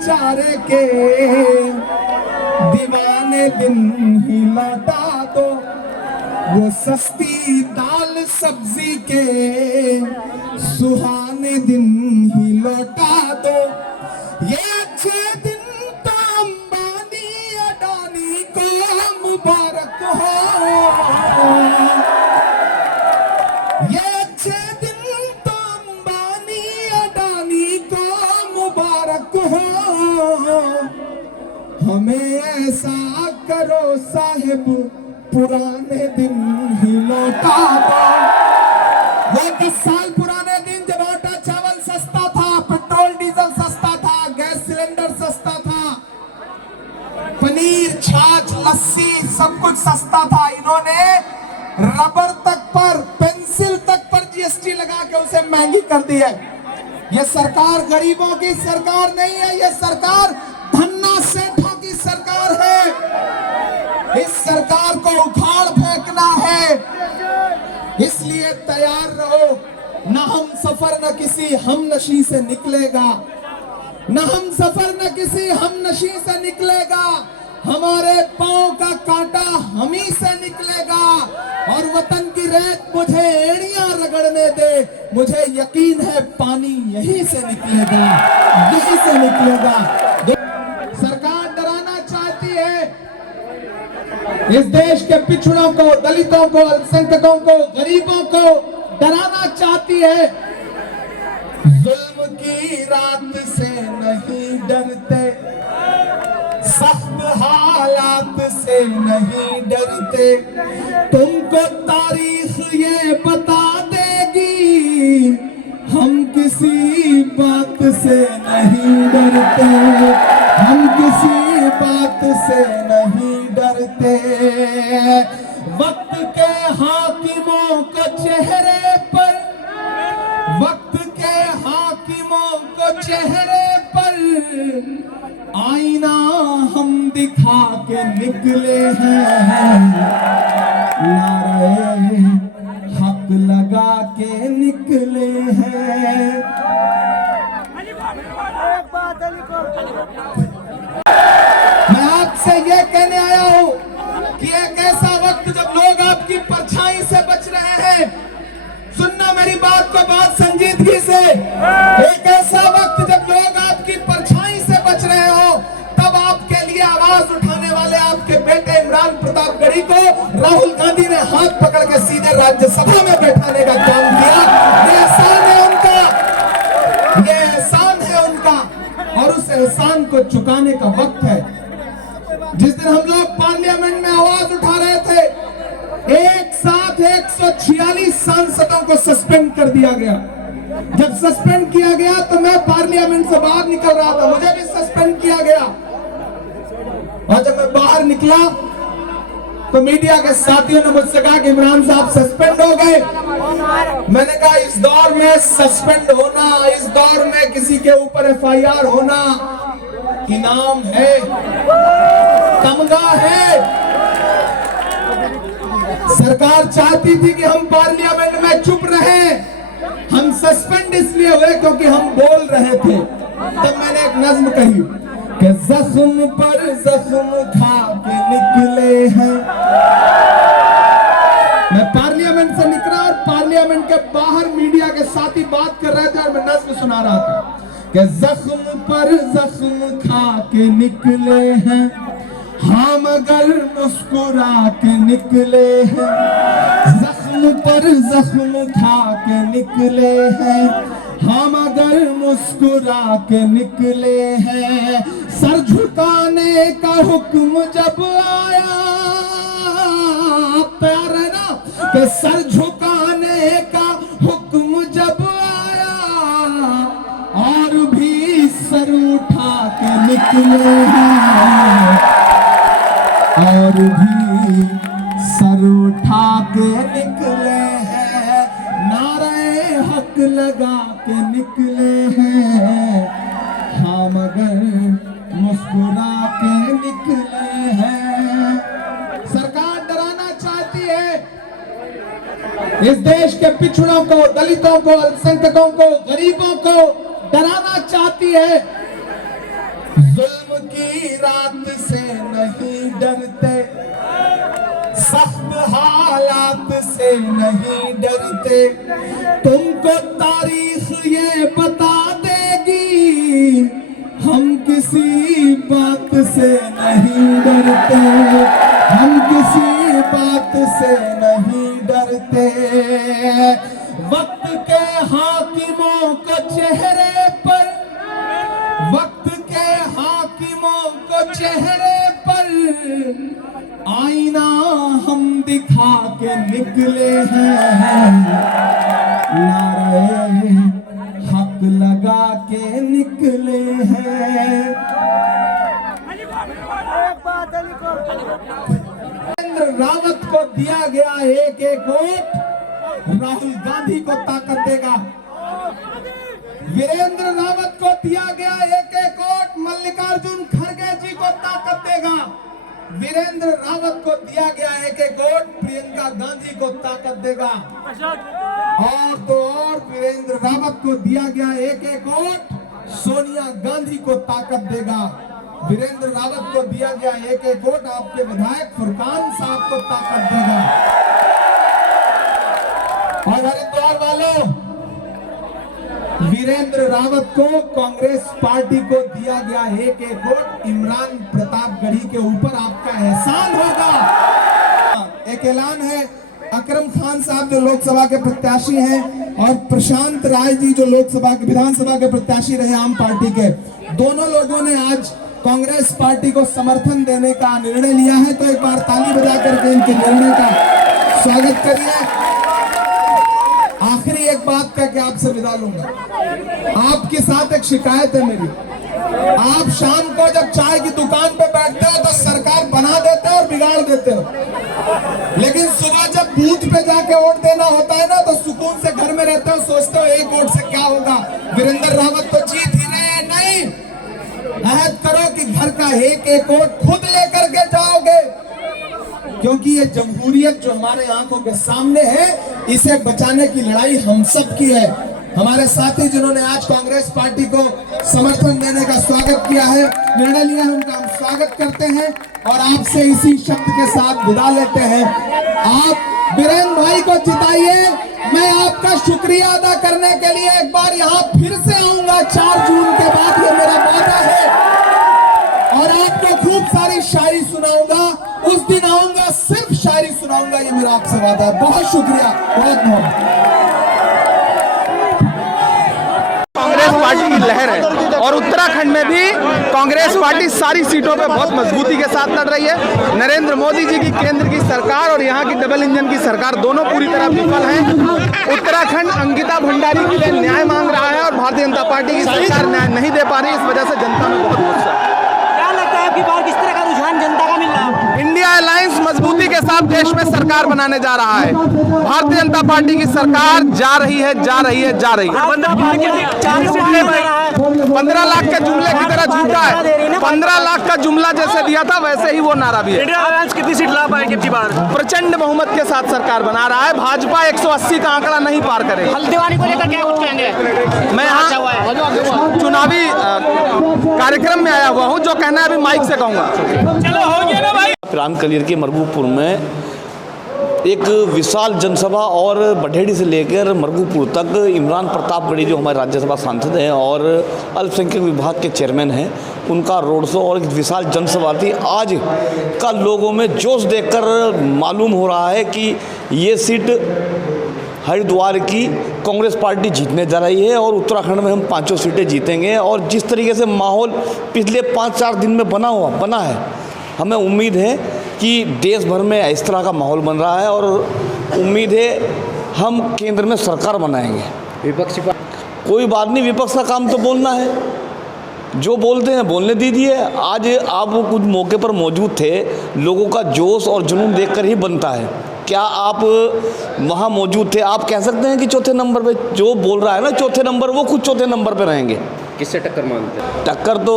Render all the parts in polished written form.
चारे के, दीवाने दिन ही लौटा दो वो सस्ती दाल सब्जी के, सुहाने दिन ही लौटा दो। ये अच्छे दिन तो अंबानी अडानी को मुबारक हो, ये अच्छे दिन तो अंबानी अडानी को मुबारक हो। हमें ऐसा करो साहिब पुराने दिन ही लौटा दो। वो 10 साल पुराने दिन जब आटा चावल सस्ता था, पेट्रोल डीजल सस्ता था, गैस सिलेंडर सस्ता था, पनीर छाछ लस्सी सब कुछ सस्ता था। इन्होंने रबर तक पर, पेंसिल तक पर जीएसटी लगा के उसे महंगी कर दी है। ये सरकार गरीबों की सरकार नहीं है, ये सरकार धन्ना सेठों की सरकार है। इस सरकार को उखाड़ फेंकना है, इसलिए तैयार रहो। न हम सफर न किसी हमनशी से निकलेगा, न हम सफर न किसी हमनशी से निकलेगा। हमारे पांव का कांटा हम ही से निकलेगा, और वतन की रेत मुझे एड़ियां रगड़ने दे, मुझे यकीन है पानी यहीं से निकलेगा, यहीं से निकलेगा। सरकार डराना चाहती है इस देश के पिछड़ों को, दलितों को, अल्पसंख्यकों को, गरीबों को डराना चाहती है। जुल्म की रात से नहीं डरते, सख्त हालात से नहीं डरते। तुमको तारीख ये बता देगी, हम किसी बात से नहीं डरते, हम किसी बात से नहीं डरते। वक्त के हाकिमों को चेहरे पर, वक्त के हाकिमों को चेहरे पर आईना हम दिखा के निकले हैं, नारे हक लगा के निकले हैं। मैं आपसे ये कहने आया हूं कि एक ऐसा वक्त जब लोग आपकी परछाई से बच रहे हैं, सुनना मेरी बात को बहुत संजीदगी से, एक ऐसा वक्त जब लोग आपकी परछाई से बच रहे हो, तब आपके लिए आवाज उठाने वाले आपके बेटे इमरान प्रतापगढ़ी को राहुल गांधी ने हाथ पकड़ के सीधे राज्यसभा में बैठाने का काम किया। ये एहसान है उनका, ये एहसान है उनका, और उस एहसान को चुकाने का वक्त है। जिस दिन हम लोग पार्लियामेंट में आवाज उठा रहे थे, एक साथ 146 सांसदों को सस्पेंड कर दिया गया। जब सस्पेंड किया गया तो मैं पार्लियामेंट से बाहर निकल रहा था, मुझे भी सस्पेंड किया गया। और जब मैं बाहर निकला तो मीडिया के साथियों ने मुझसे कहा कि इमरान साहब सस्पेंड हो गए। मैंने कहा इस दौर में सस्पेंड होना, इस दौर में किसी के ऊपर FIR होना इनाम है, तमगा है। सरकार चाहती थी कि हम पार्लियामेंट में चुप रहें, हम सस्पेंड इसलिए हुए क्योंकि हम बोल रहे थे। तब मैंने एक नज्म कही कि जख्म पर जख्म खा के निकले हैं। मैं पार्लियामेंट से निकला और पार्लियामेंट के बाहर मीडिया के साथी बात कर रहे थे और मैं नज्म सुना रहा था कि जख्म पर जख्म खा के निकले हैं, हाँ मगर मुस्कुरा के निकले हैं। जख्म पर जख्म खा के निकले हैं, हाँ मगर मुस्कुरा के निकले हैं। सर झुकाने का हुक्म जब आया, प्यार है ना, कि सर झुकाने का हुक्म जब आया, और भी सर उठा के निकले हैं, और भी सर उठा के निकले हैं। नारे हक लगा के निकले हैं, हाँ मगर मुस्कुरा के निकले हैं। सरकार डराना चाहती है इस देश के पिछड़ों को, दलितों को, अल्पसंख्यकों को, गरीबों को डराना चाहती है। जुल्म की रात से नहीं डरते, सख्त हालात से नहीं डरते, तुमको तारीख ये बता देगी हम किसी बात से नहीं डरते, हम किसी बात से नहीं डरते। वक्त के हाकिमों को चेहरे पर, वक्त के हाकिमों को चेहरे पर आईना हम दिखा के निकले हैं, नारे हक लगा के निकले हैं। वीरेंद्र रावत को दिया गया एक एक वोट राहुल गांधी को ताकत देगा। वीरेंद्र रावत को दिया गया एक एक वोट मल्लिकार्जुन खड़गे जी को ताकत देगा। वीरेंद्र रावत को दिया गया एक एक वोट प्रियंका गांधी को ताकत देगा। और तो और वीरेंद्र रावत को दिया गया एक एक वोट सोनिया गांधी को ताकत देगा। वीरेंद्र रावत को दिया गया एक एक वोट आपके विधायक फुरकान साहब को ताकत देगा। और हरिद्वार वालों, वीरेंद्र रावत को कांग्रेस पार्टी को दिया गया एक एक वोट इमरान प्रतापगढ़ी के ऊपर आपका एहसान होगा। एक ऐलान है, अकरम खान साहब जो लोकसभा के प्रत्याशी हैं और प्रशांत राय जी जो लोकसभा के विधानसभा के प्रत्याशी रहे आम पार्टी के, दोनों लोगों ने आज कांग्रेस पार्टी को समर्थन देने का निर्णय लिया है। तो एक बार ताली बजा करके इनके निर्णय का स्वागत करिए। आखिरी एक बात कह के आपसे विदा लूंगा। आपके साथ एक शिकायत है मेरी। आप शाम को जब चाय की दुकान पे बैठते हो तो सरकार बना देते हो और बिगाड़ देते हो, लेकिन सुबह जब बूथ पे जाके वोट देना होता है ना तो सुकून से घर में रहते हो, सोचते हो एक वोट से क्या होगा। वीरेंद्र रावत तो जीत ही रहे हैं। नहीं, अहद करो कि घर का एक एक वोट खुद लेकर के जाओगे, क्योंकि ये जमहूरियत जो हमारे आंखों के सामने है, इसे बचाने की लड़ाई हम सब की है। हमारे साथी जिन्होंने आज कांग्रेस पार्टी को समर्थन देने का स्वागत किया है, निर्णय लिया है, उनका हम स्वागत करते हैं और आपसे इसी शब्द के साथ विदा लेते हैं। आप वीरेंद्र भाई को जिताइए। मैं आपका शुक्रिया अदा करने के लिए एक बार यहाँ फिर से आऊंगा 4 जून के बाद, ये मेरा वादा है, और आपको खूब सारी शायरी सुनाऊंगा। उस दिन आऊंगा, सिर्फ शायरी सुनाऊंगा, ये मेरा आपसे वादा है। बहुत शुक्रिया, बहुत बहुत। कांग्रेस पार्टी की लहर है और उत्तराखंड में भी कांग्रेस पार्टी सारी सीटों पे बहुत मजबूती के साथ लड़ रही है। नरेंद्र मोदी जी की केंद्र की सरकार और यहाँ की डबल इंजन की सरकार दोनों पूरी तरह विफल हैं। उत्तराखंड अंकिता भंडारी के लिए न्याय मांग रहा है और भारतीय जनता पार्टी की सरकार न्याय नहीं दे पा रही, इस वजह से जनता में बहुत गुस्सा है। क्या लगता है आपकी बार किस तरह का रुझान जनता का मिल रहा है? इंडिया अलायंस मजबूती के साथ देश में सरकार बनाने जा रहा है। भारतीय जनता पार्टी की सरकार जा रही है, जा रही है, जा रही है। 15 लाख के जुमले की तरह झूठा है। 15 लाख का जुमला जैसे दिया था वैसे ही वो नारा भी है। इंडिया अलायंस कितनी सीट ला पाएगी अब की बार? प्रचंड बहुमत के साथ सरकार बना रहा है। भाजपा 180 का आंकड़ा नहीं पार करेगी। हल्द्वानी को लेकर क्या कुछ कहेंगे? मैं यहाँ चुनावी कार्यक्रम में आया हुआ हूँ, जो कहना है अभी माइक से कहूँगा। चलो हो गया ना भाई। रामकलियर के मरगूपुर में एक विशाल जनसभा और बढेड़ी से लेकर मरगूपुर तक इमरान प्रतापगढ़ी जो हमारे राज्यसभा सांसद हैं और अल्पसंख्यक विभाग के चेयरमैन हैं, उनका रोड शो और एक विशाल जनसभा थी। आज का लोगों में जोश देखकर मालूम हो रहा है कि ये सीट हरिद्वार की कांग्रेस पार्टी जीतने जा रही है और उत्तराखंड में हम 5 सीटें जीतेंगे। और जिस तरीके से माहौल पिछले 5-4 दिन में बना है, हमें उम्मीद है कि देश भर में इस तरह का माहौल बन रहा है और उम्मीद है हम केंद्र में सरकार बनाएंगे। विपक्षी कोई बात नहीं, विपक्ष का काम तो बोलना है, जो बोलते हैं बोलने दीजिए। आज आप कुछ मौके पर मौजूद थे, लोगों का जोश और जुनून देखकर ही बनता है। क्या आप वहाँ मौजूद थे? आप कह सकते हैं कि चौथे नंबर पे जो बोल रहा है ना चौथे नंबर, वो खुद चौथे नंबर पे रहेंगे। किससे टक्कर मानते हैं? टक्कर तो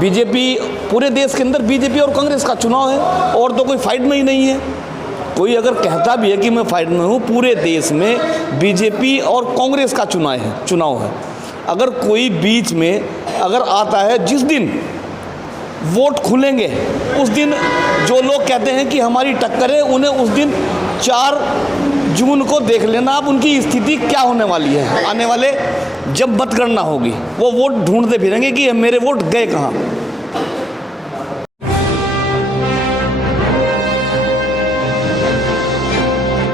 बीजेपी, पूरे देश के अंदर बीजेपी और कांग्रेस का चुनाव है और तो कोई फाइट में ही नहीं है। कोई अगर कहता भी है कि मैं फाइट में हूँ, पूरे देश में बीजेपी और कांग्रेस का चुनाव है। अगर कोई बीच में अगर आता है, जिस दिन वोट खुलेंगे उस दिन जो लोग कहते हैं कि हमारी टक्कर है, उन्हें उस दिन 4 जून को देख लेना आप उनकी स्थिति क्या होने वाली है। आने वाले जब मतगणना होगी वो वोट ढूंढते फिरेंगे कि मेरे वोट गए कहाँ।